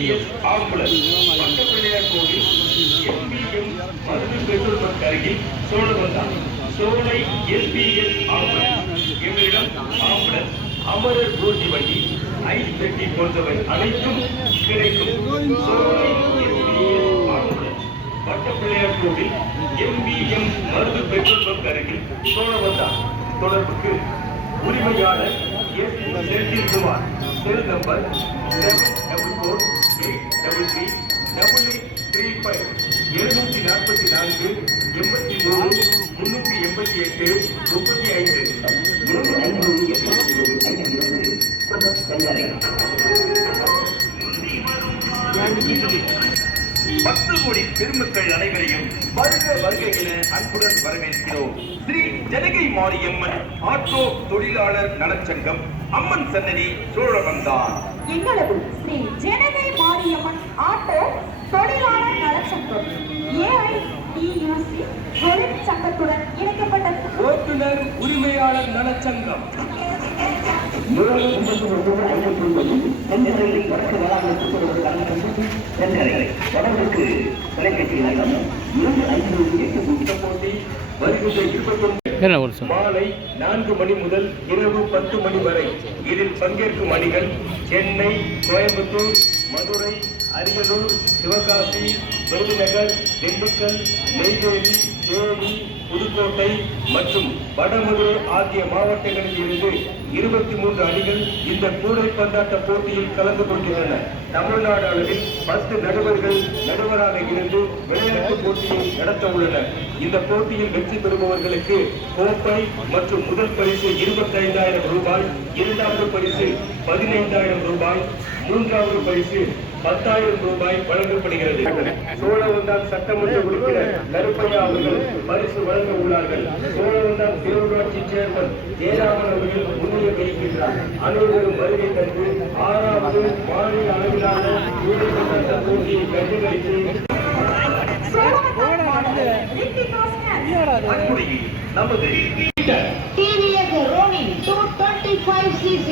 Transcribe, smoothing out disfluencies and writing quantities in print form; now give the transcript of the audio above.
SBS ambulance பக்கப்பிள்ளையார் கோவில் SBM Marudhu petrol bunk அருகில் சோழவந்தான் சோலை SBS ஆம்புலன்ஸ் எங்களிடம் ஆம்புலன்ஸ் அமரர் ஊர்தி வண்டி ஐஸ் பெட்டி போன்றவை அனைத்தும் கிடைக்கும். சோலை SBS ஆம்புலன்ஸ் பக்கப்பிள்ளையார் கோவில் MBM மருது பெட்ரோல் பங்க் அருகில் சோழவந்தான். தொடர்புக்கு உரிமையாளர் எஸ் செந்தில்குமார். செல் நம்பர் 7448338835 744 83 388 10 கோடி பெருமக்கள் அனைவரையும் வருக வருக என அன்புடன் வரவேற்கிறோம். ஸ்ரீ ஜனகை மாரியம்மன் ஆட்டோ தொழிலாளர் நலச்சங்கம் அம்மன் சன்னதி சோழவந்தான். எங்களது ஸ்ரீ ஜனகை மாரியம்மன் ஆட்டோ தொழிலாளர் நலச்சங்கம் AITUC தொழிற்சங்கத்துடன் இணைக்கப்பட்ட ஓட்டுநர் உரிமையாளர் நலச்சங்கம் தொடர்புக்கு தொலைபேசி மாலை 4 மணி முதல் இரவு 10 மணி வரை. இதில் பங்கேற்கும் அணிகள் சென்னை, கோயம்புத்தூர், மதுரை, அரியலூர், சிவகாசி, விருதுநகர், திண்டுக்கல், நெய்வேலி, தேனி, புதுக்கோட்டை மற்றும் வடமதுரை ஆகிய மாவட்டங்களில் இருந்து 23 அணிகள் இந்த கூடை பந்தாட்ட போட்டியில் கலந்து கொள்கின்றன. தமிழ்நாடு அளவில் 10 நடுவராக இருந்து விளையாட்டு போட்டியை நடத்த உள்ளனர். இந்த போட்டியில் வெற்றி பெறுபவர்களுக்கு கோப்பை மற்றும் முதல் பரிசு 25,000 ரூபாய், இரண்டாவது பரிசு 15,000 ரூபாய், மூன்றாவது பரிசு 10,000 ரூபாய் வழங்கப்படுகிறது. சோழவந்தான் சட்டமன்ற உறுப்பினர் கருப்பையா அவர்கள் பரிசு வழங்க உள்ளார்கள். சோழவந்தான் பேரூராட்சி சேர்மன் ஜெயராமன் அவர்கள் முன்னிலை வகிக்கின்றார். அனைவரும் வருகை தந்து 6வது மாநில அளவிலான கூடை பந்தாட்ட போட்டியை கண்டுகளித்து நமது TVS Ronin 225cc